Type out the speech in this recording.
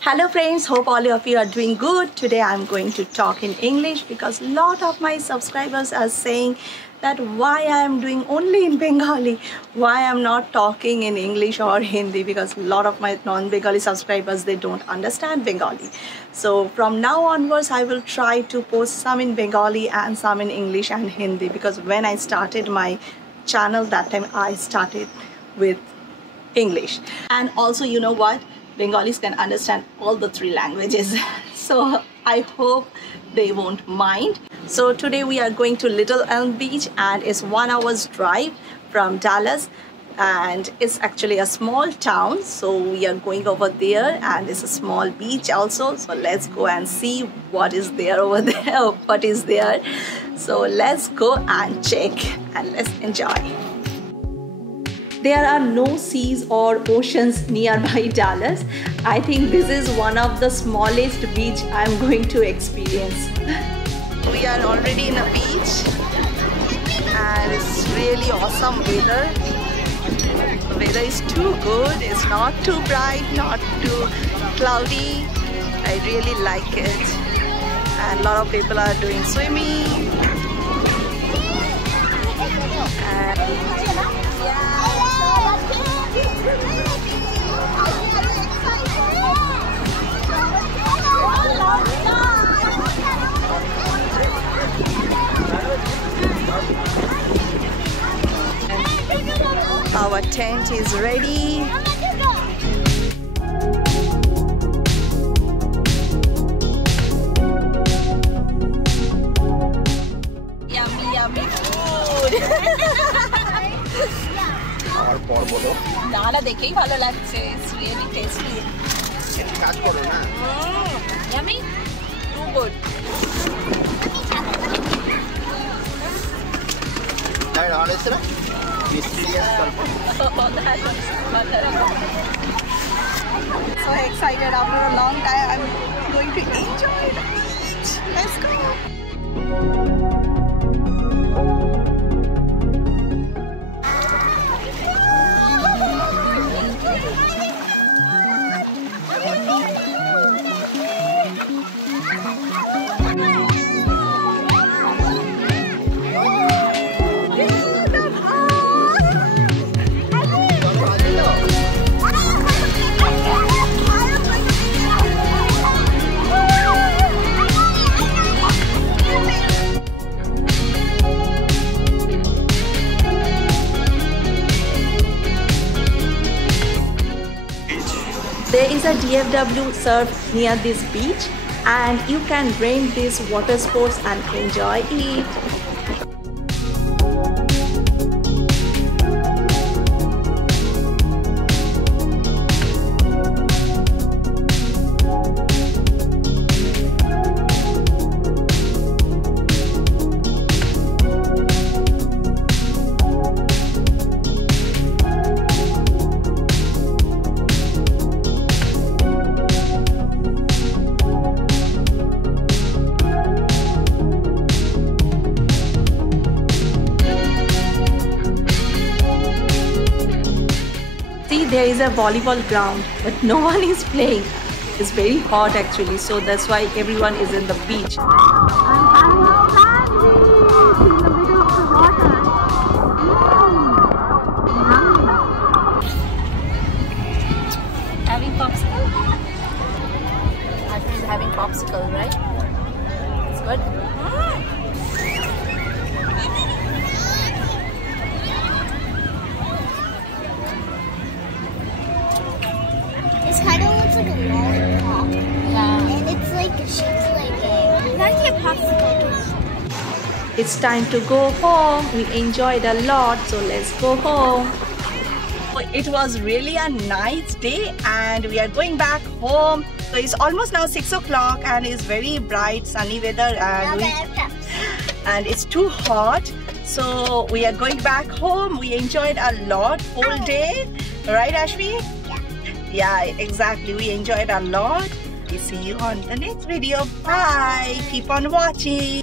Hello friends, hope all of you are doing good. Today I'm going to talk in English because a lot of my subscribers are saying that why I am doing only in Bengali, why I'm not talking in English or Hindi, because a lot of my non-Bengali subscribers, they don't understand Bengali. So from now onwards I will try to post some in Bengali and some in English and Hindi, because when I started my channel that time I started with English. And also, you know what, Bengalis can understand all the three languages, so I hope they won't mind. So today we are going to Little Elm Beach, and it's 1 hour's drive from Dallas, and it's actually a small town, so we are going over there, and it's a small beach also. So let's go and see what is there over there, what is there. So let's go and check and let's enjoy. There are no seas or oceans nearby Dallas. I think this is one of the smallest beach I'm going to experience. We are already in a beach and it's really awesome weather. The weather is too good. It's not too bright, not too cloudy. I really like it. And a lot of people are doing swimming. Our tent is ready. Yummy, yummy food. Nala dekei bhalo lagche. It's really tasty. Yummy? Too good. So excited, after a long time I'm going to enjoy the beach. Let's go. There is a DFW surf near this beach, and you can rent these water sports and enjoy it. There is a volleyball ground, but no one is playing. It's very hot actually, so that's why everyone is in the beach. I'm having a sandwich in the middle of the water. Having popsicle? Ashmi is having popsicle, right? It's good. This kind of looks like a lollipop. Yeah. And it's like shaped like a popsicle. It's time to go home. We enjoyed a lot, so let's go home. It was really a nice day and we are going back home. So it's almost now 6 o'clock and it's very bright, sunny weather, and it's too hot. So we are going back home. We enjoyed a lot whole day. Right, Ashmi? Yeah, exactly. We enjoyed a lot. We see you on the next video. Bye. Keep on watching.